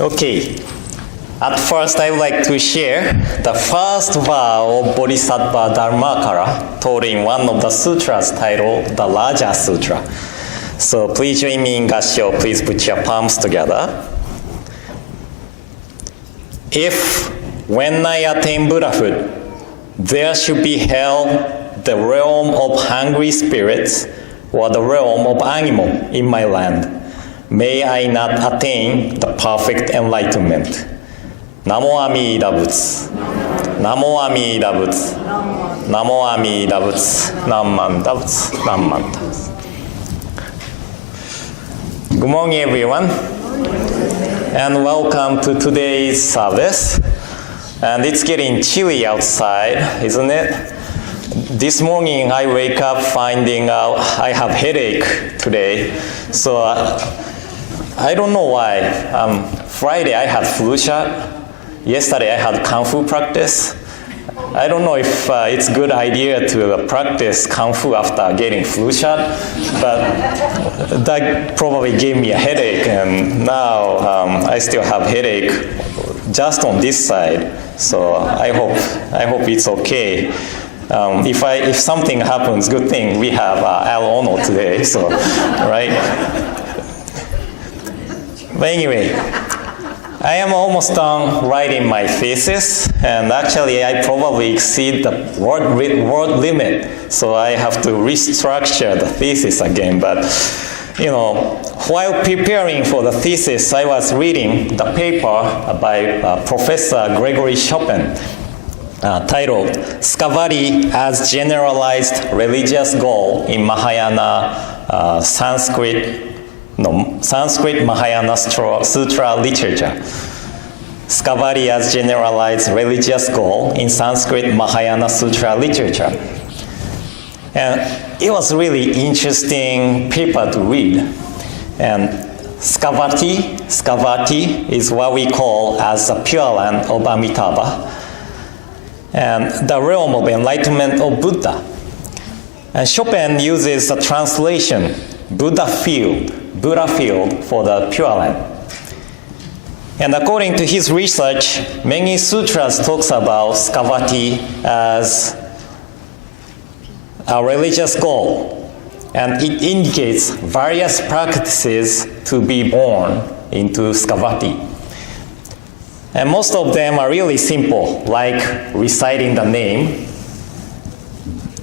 Okay. At first, I would like to share the first vow of Bodhisattva Dharmakara taught in one of the sutras titled the Raja Sutra. So please join me in Gassho. Please put your palms together. If, when I attain Buddhahood, there should be held the realm of hungry spirits or the realm of animal in my land, may I not attain the perfect enlightenment. Namo Amida Butsu. Namo Amida Butsu. Namo Amida Butsu. Nammanta Butsu. Nammanta Butsu. Good morning, everyone, and welcome to today's service. And it's getting chilly outside, isn't it? This morning I wake up finding out I have headache today, so I don't know why. Friday I had flu shot. Yesterday I had Kung Fu practice. I don't know if it's a good idea to practice Kung Fu after getting flu shot, but that probably gave me a headache, and now I still have headache just on this side. So I hope it's okay. If something happens, good thing we have Al Ono today, so right. But anyway, I am almost done writing my thesis, and actually I probably exceed the word limit, so I have to restructure the thesis again. But while preparing for the thesis, I was reading the paper by Professor Gregory Chopin titled "Sukhavati as Generalized Religious Goal in Mahayana Sanskrit Mahayana Sutra Literature." Sukhavati as Generalized Religious Goal in Sanskrit Mahayana Sutra Literature. And it was really interesting paper to read. And Sukhavati is what we call as the Pureland of Amitabha, and the realm of enlightenment of Buddha. And Chopin uses the translation Buddha field for the Pureland. And according to his research, many sutras talks about Sukhavati as a religious goal, and it indicates various practices to be born into Sukhavati. And most of them are really simple, like reciting the name,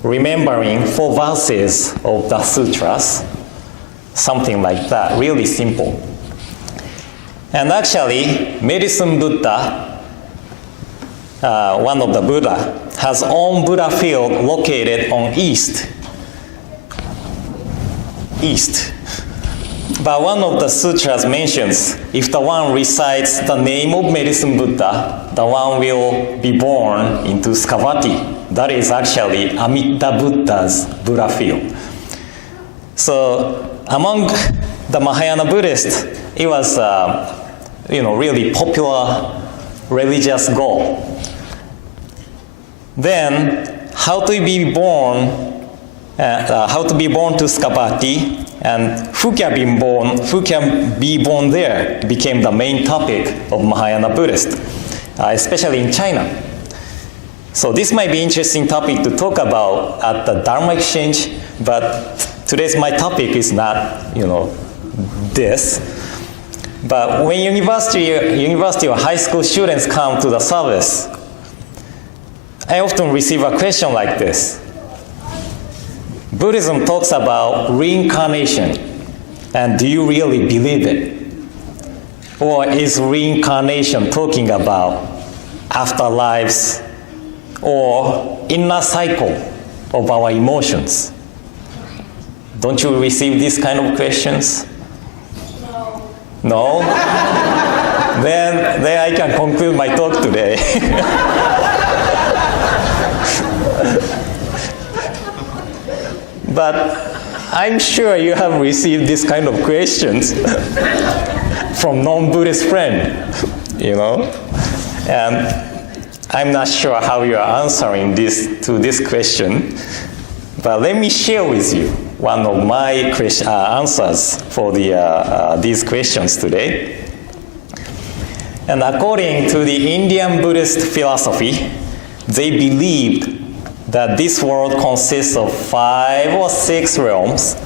remembering 4 verses of the sutras, something like that, really simple. And actually, Medicine Buddha, one of the Buddha, has own Buddha field located on east. But one of the sutras mentions, if the one recites the name of Medicine Buddha, the one will be born into Sukhavati. That is actually Amida Buddha's Buddha field. So among the Mahayana Buddhists, it was really popular religious goal. Then how to be born to Sukhavati, and who can be born there became the main topic of Mahayana Buddhist, especially in China. So this might be an interesting topic to talk about at the Dharma exchange, but today's my topic is not, this. But when university or high school students come to the service, I often receive a question like this. Buddhism talks about reincarnation, and do you really believe it? Or is reincarnation talking about afterlives or inner cycle of our emotions? Don't you receive these kind of questions? No? Then I can conclude my talk today. But I'm sure you have received this kind of questions from non-Buddhist friends, And I'm not sure how you are answering to this question, but let me share with you one of my answers for these questions today. And according to the Indian Buddhist philosophy, they believed that this world consists of 5 or 6 realms.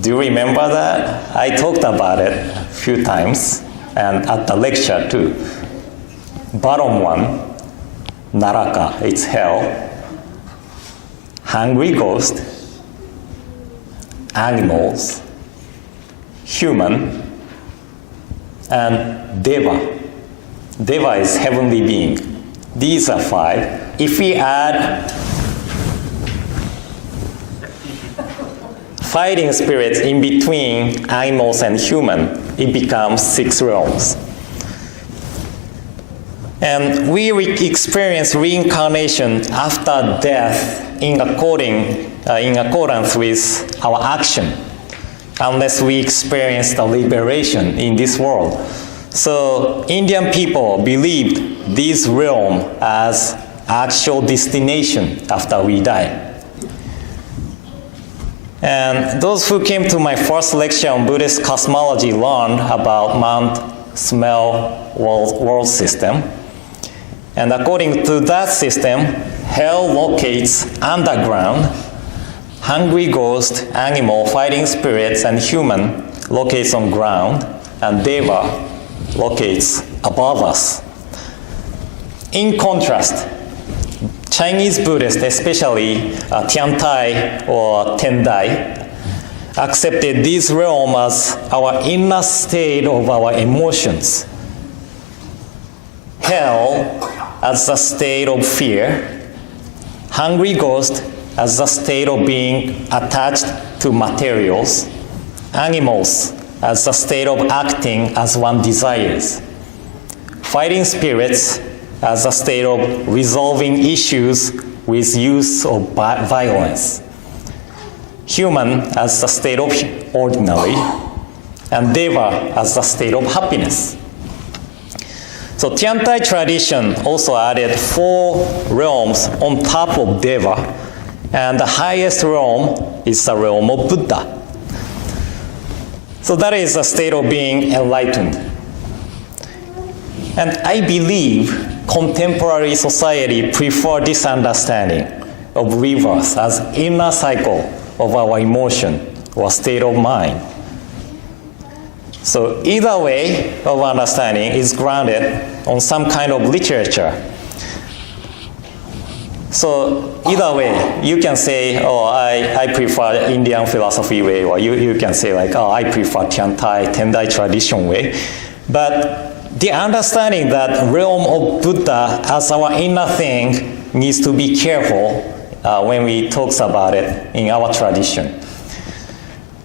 Do you remember that? I talked about it a few times and at the lecture too. Bottom one, Naraka, it's hell. Hungry ghost, animals, human, and Deva. Deva is heavenly being. These are 5. If we add fighting spirits in between animals and human, it becomes 6 realms. And we experience reincarnation after death in accordance with our action, unless we experience the liberation in this world. So Indian people believed this realm as actual destination after we die. And those who came to my first lecture on Buddhist cosmology learned about Mount Smell world system. And according to that system, hell locates underground, hungry ghost, animal, fighting spirits, and human locates on ground, and Deva locates above us. In contrast, Chinese Buddhists, especially Tiantai or Tendai, accepted this realm as our inner state of our emotions. Hell as a state of fear, hungry ghost as a state of being attached to materials, animals as a state of acting as one desires, fighting spirits as a state of resolving issues with use of violence, human as a state of ordinary, and Deva as a state of happiness. So Tiantai tradition also added 4 realms on top of Deva, and the highest realm is the realm of Buddha. So that is a state of being enlightened. And I believe contemporary society prefer this understanding of rebirth as inner cycle of our emotion or state of mind. So either way of understanding is grounded on some kind of literature. So either way, you can say, oh, I prefer Indian philosophy way, or you can say like, oh, I prefer Tendai tradition way. But the understanding that realm of Buddha as our inner thing needs to be careful when we talk about it in our tradition.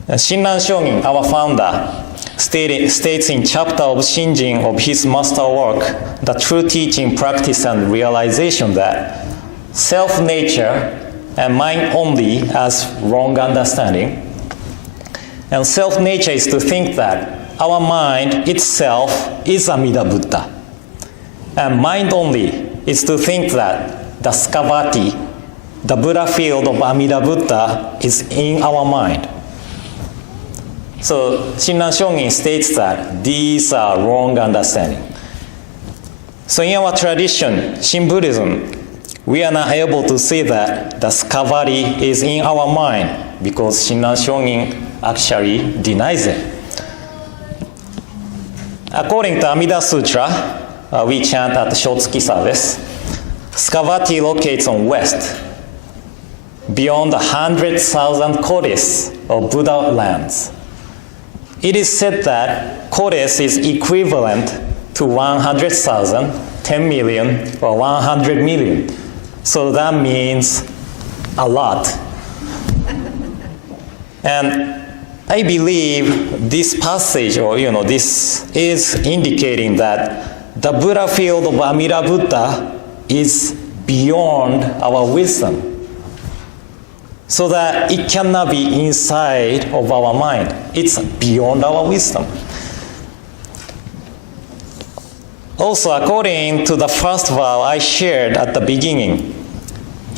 Shinran Shogin, our founder, states in chapter of Shinjin of his master work, the true teaching, practice, and realization that self-nature and mind only as wrong understanding. And self-nature is to think that our mind itself is Amida Buddha. And mind only is to think that the Skavati, the Buddha field of Amida Buddha, is in our mind. So Shinran Shogin states that these are wrong understanding. So in our tradition, Shin Buddhism, we are not able to see that the Skavati is in our mind because Shinran Shogin actually denies it. According to Amida Sutra, we chant at the Shotsuki service, Skavati locates on west, beyond 100,000 kodis of Buddha lands. It is said that kodis is equivalent to 100,000, 10 million, or 100 million. So that means a lot. And I believe this passage, or this is indicating that the Buddha field of Amida Buddha is beyond our wisdom, so that it cannot be inside of our mind. It's beyond our wisdom. Also, according to the first vow I shared at the beginning,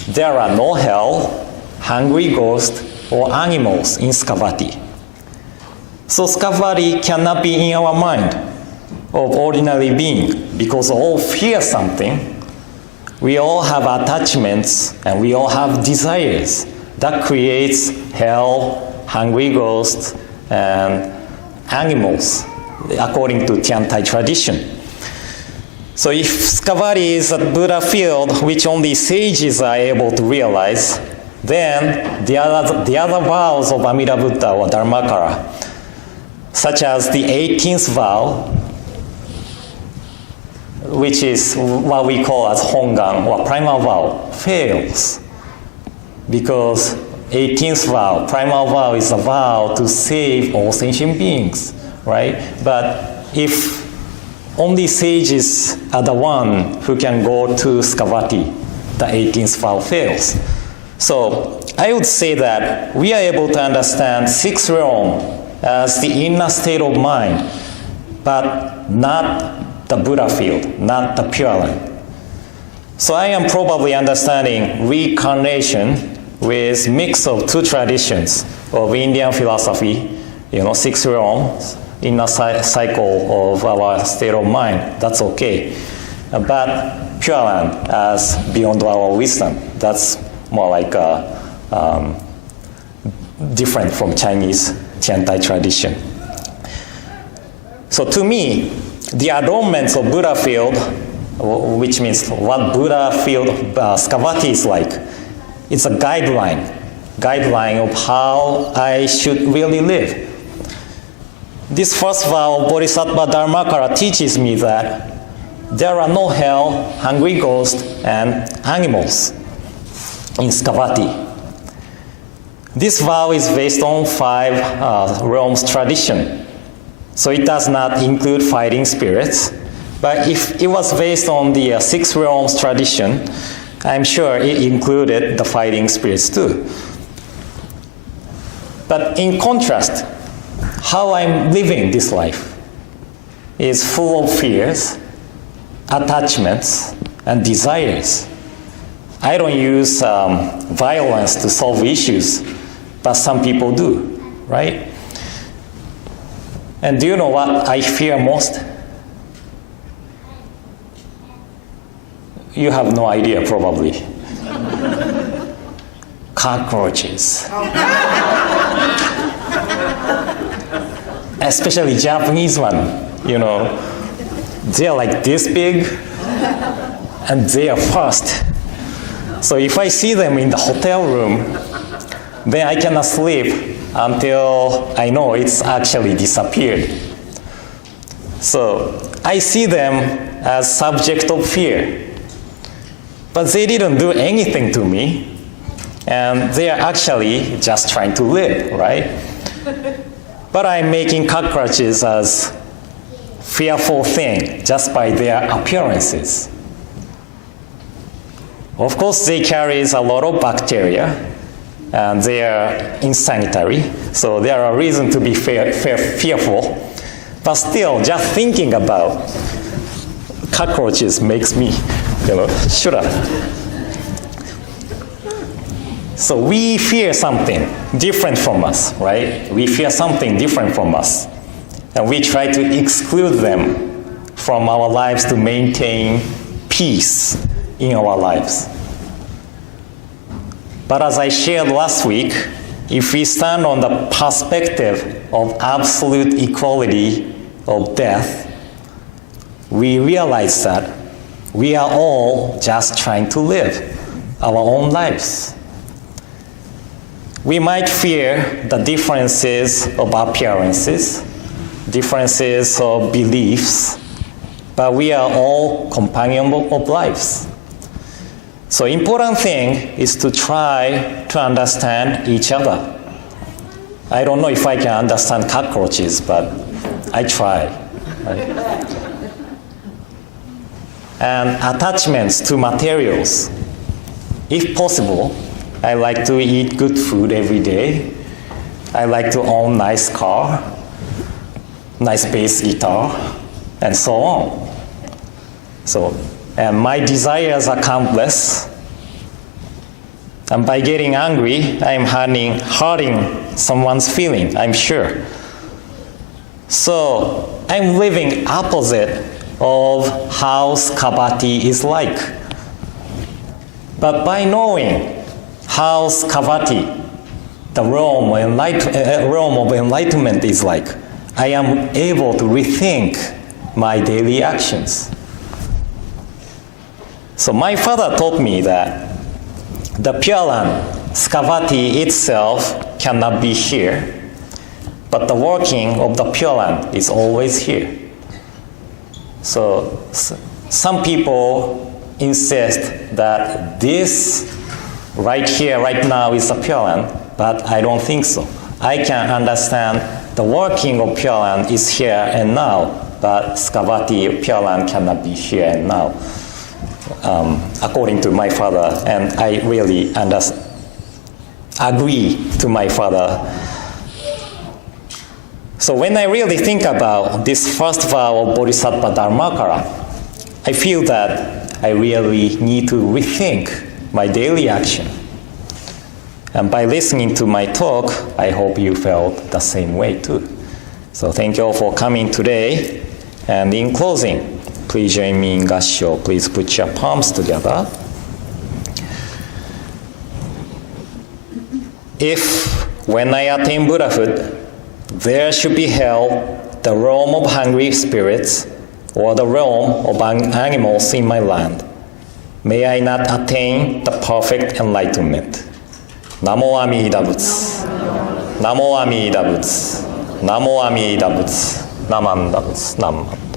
there are no hell, hungry ghost, or animals in Skavati. So Skavati cannot be in our mind of ordinary being because all fear something. We all have attachments and we all have desires. That creates hell, hungry ghosts, and animals, according to Tiantai tradition. So if Skavati is a Buddha field which only sages are able to realize, then the other vows of Amida Buddha or Dharmakara, such as the 18th vow, which is what we call as Hongan or primal vow, fails. Because 18th vow, primal vow, is a vow to save all sentient beings, right? But if only sages are the one who can go to Skavati, the 18th vow fails. So I would say that we are able to understand sixth realm as the inner state of mind, but not the Buddha field, not the Pureland. So I am probably understanding reincarnation with mix of two traditions of Indian philosophy, six realms, inner cycle of our state of mind. That's okay. But Pureland as beyond our wisdom, that's more like different from Chinese Tiantai tradition. So to me, the adornments of Buddha field, which means what Buddha field Skavati is like, it's a guideline of how I should really live. This first vow of Bodhisattva Dharmakara teaches me that there are no hell, hungry ghosts, and animals in Skavati. This vow is based on 5 realms tradition. So it does not include fighting spirits. But if it was based on the 6 realms tradition, I'm sure it included the fighting spirits too. But in contrast, how I'm living this life is full of fears, attachments, and desires. I don't use violence to solve issues, but some people do, right? And do you know what I fear most? You have no idea, probably. Cockroaches. Especially Japanese one, they're like this big, and they are fast. So if I see them in the hotel room, then I cannot sleep until I know it's actually disappeared. So I see them as subject of fear. But they didn't do anything to me, and they are actually just trying to live, right? But I'm making cockroaches as fearful thing just by their appearances. Of course, they carry a lot of bacteria, and they are unsanitary, so there are reasons to be fearful. But still, just thinking about cockroaches makes me, shudder. So we fear something different from us, right? We fear something different from us. And we try to exclude them from our lives to maintain peace in our lives. But as I shared last week, if we stand on the perspective of absolute equality of death, we realize that we are all just trying to live our own lives. We might fear the differences of appearances, differences of beliefs, but we are all companions of lives. So important thing is to try to understand each other. I don't know if I can understand cockroaches, but I try. Right? And attachments to materials. If possible, I like to eat good food every day. I like to own nice car, nice bass guitar, and so on. And my desires are countless. And by getting angry, I'm hurting someone's feeling, I'm sure. So I'm living opposite of how Skavati is like. But by knowing how Skavati, the realm of enlightenment is like, I am able to rethink my daily actions. So my father taught me that the Pureland, Skavati itself cannot be here, but the working of the Pureland is always here. So some people insist that this right here, right now is the Pureland, but I don't think so. I can understand the working of Pureland is here and now, but Skavati Pureland cannot be here and now, according to my father, and I really agree to my father. So when I really think about this first vow of Bodhisattva Dharmakara, I feel that I really need to rethink my daily action. And by listening to my talk, I hope you felt the same way too. So thank you all for coming today. And in closing, please join me in Gassho. Please put your palms together. If, when I attain Buddhahood, there should be held the realm of hungry spirits or the realm of animals in my land, may I not attain the perfect enlightenment. Namo Amida Butsu. Namo Amida Butsu. Namo Amida Butsu. Namanda Butsu. Nam.